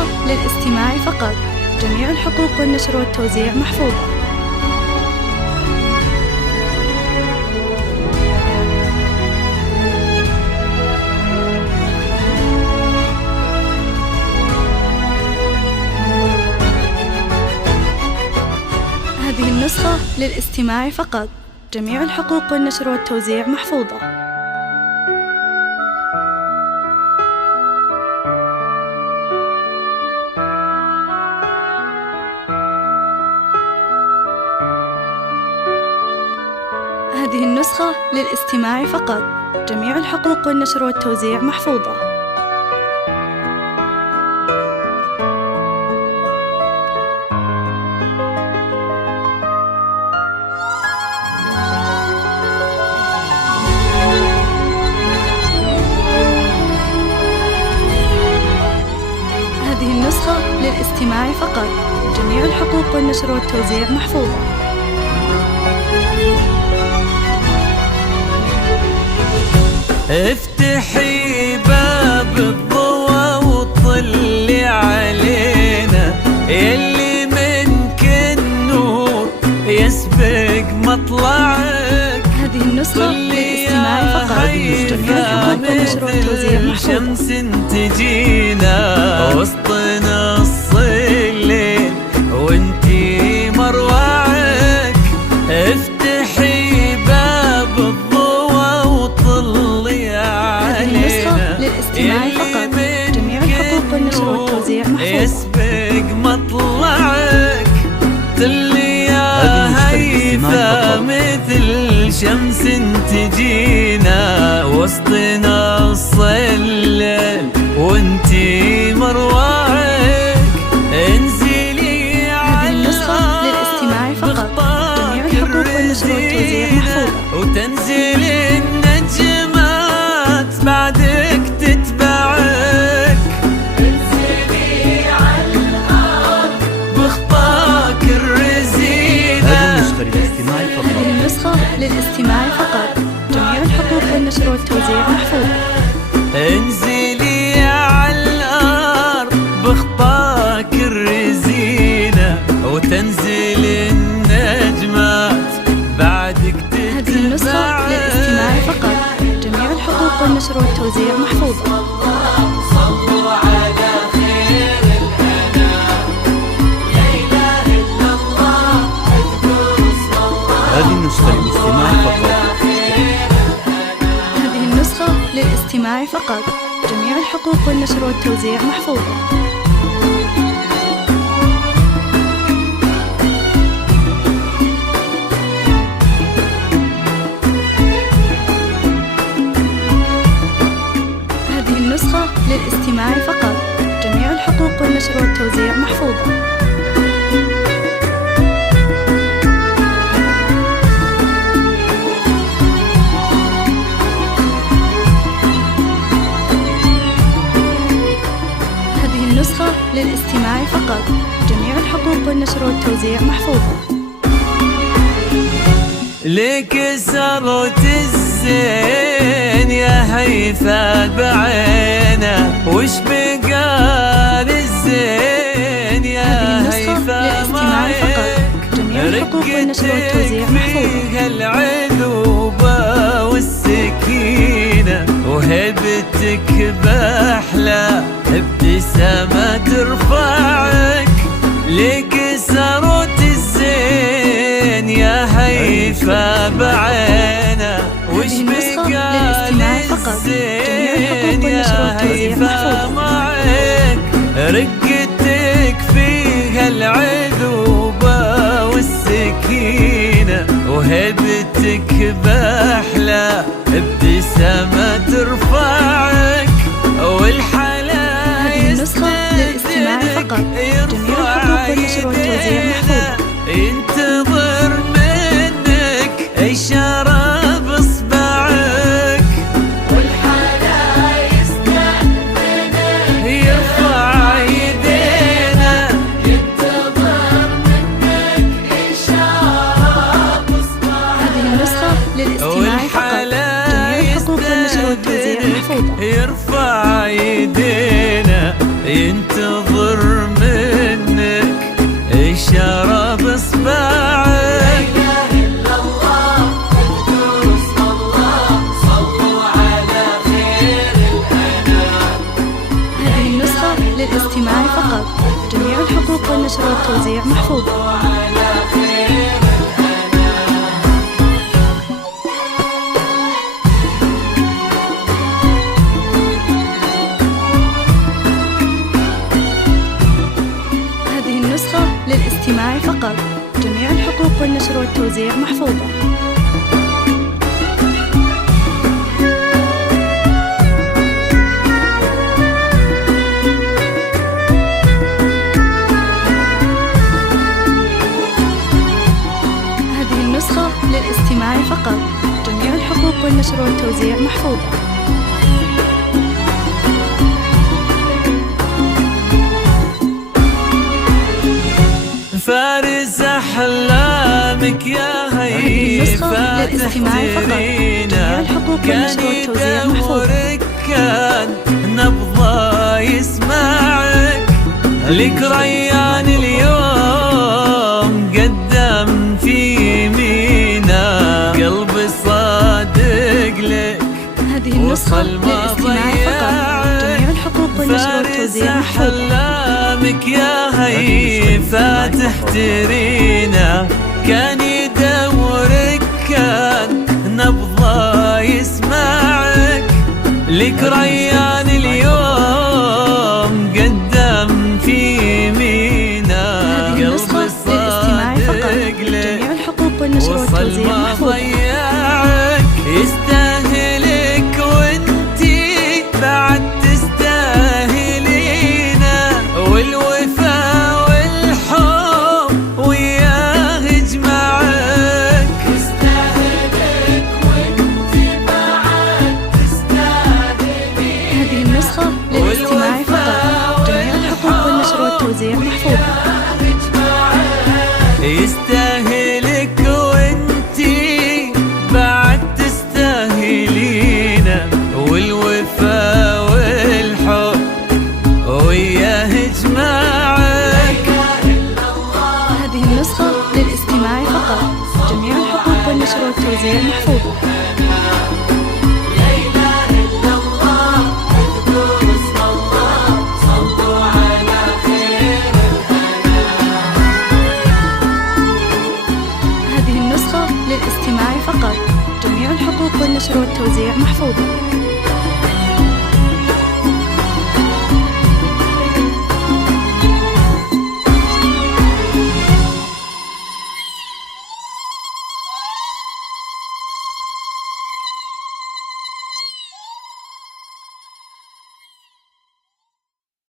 النسخة للاستماع فقط. جميع الحقوق والنشر والتوزيع محفوظة. هذه النسخة للاستماع فقط. جميع الحقوق والنشر والتوزيع محفوظة. هذه النسخة للاستماع فقط. جميع الحقوق والنشر والتوزيع محفوظة. هذه النسخة للاستماع فقط. جميع الحقوق والنشر والتوزيع محفوظة. افتحي باب الضوى وطلي علينا، يلي منك النور يسبق مطلعك. هذه النسخة للاستماع فقط. جميع الحقوق والنشر والتوزيع محفوظة. شمس تجينا وسط نص الليل وانتي مروعك. افتحي باب الضوى وطلي علينا، للاستماع فقط. جميع الحقوق والنشر والتوزيع محفوظة. يسبق مطلعك. طلي يا هيفا مثل شمس تجينا وسط نص الليل وانتي مروعك. انزلي على النسخة للاستماع فقط. جميع الحقوق والنشر والتوزيع محفوظة. وتنزل النجمات بعدك تتبعك. انزلي على الأرض بخطاك الرزينة. هذه النسخة للاستماع فقط. جميع الحقوق والنشر والتوزيع محفوظة. انزلي على الأرض بخطاك الرزينة وتنزل النجمات بعدك تتبعك. هذه النسخة للاستماع فقط. جميع الحقوق والنشر والتوزيع محفوظة. صلوا على خير الأنام، لا إله إلا الله، اذكروا اسم الله. هذه النسخة للاستماع فقط. هذه النسخة للاستماع فقط. جميع الحقوق والنشر والتوزيع محفوظة. هذه النسخة للاستماع فقط. جميع الحقوق والنشر والتوزيع محفوظة. هذه النسخة للاستماع فقط. جميع الحقوق والنشر والتوزيع محفوظة. لك سرت الزين يا هيفا بعينه، وش بقى للزين يا هيفا معك. جميع الحقوق والنشر والتوزيع محفوظة. العذوبة والسكينة وهبتك بأحلى ابتسامة ترفعك. لك سرت الزين يا هيفا بعينه، وش بقى للزين يا هيفا معك. رقتك فيها العذوبة والسكينة وهبتك بأحلى ابتسامة ترفعك. والحلا هذه النسخة للاستماع فقط. جميع الحقوق والنشر والتوزيع محفوظة. ينتظر منك إشارة بإصبعك. والحلا يستأذنك يرفع يدينا. ينتظر منك إشارة بإصبعك. هذه النسخة للاستماع فقط. جميع الحقوق والنشر والتوزيع محفوظة. يرفع يدينا. ينتظر للاستماع فقط. جميع الحقوق والنشر والتوزيع محفوظة. هذه النسخة للاستماع فقط. جميع الحقوق والنشر والتوزيع محفوظة. هذه النسخة للاستماع فقط. جميع الحقوق والنشر والتوزيع محفوظة. فارس أحلامك يا هي فاتح ترينا، كان يدورك كان نبضة يسمعك، لك ريان اليوم قدم في يمينا، قلبي صادق لك هذه النسخة للاستماع فقط. جميع الحقوق والنشر والتوزيع محفوظة. أحلامك يا هي فاتح ترينا، كان يدورك كان نبضة يسمعك، لك ريان اليوم قدم في يمينا، هذه النسخة للاستماع فقط. جميع الحقوق والنشر والتوزيع محفوظة. يستاهلك وانتي بعد تستاهلينا، والوفا والحب وياه يجمعك، يستاهلك وانتي بعد تستاهلينا. هذه النسخة للاستماع فقط. جميع الحقوق والنشر والتوزيع محفوظة. يستاهلك وانتي بعد تستاهلينا، والوفا والحب وياه يجمعك. هذه النسخة للاستماع فقط. جميع الحقوق والنشر والتوزيع محفوظة. هذه النسخة للاستماع فقط. جميع الحقوق والنشر والتوزيع محفوظة.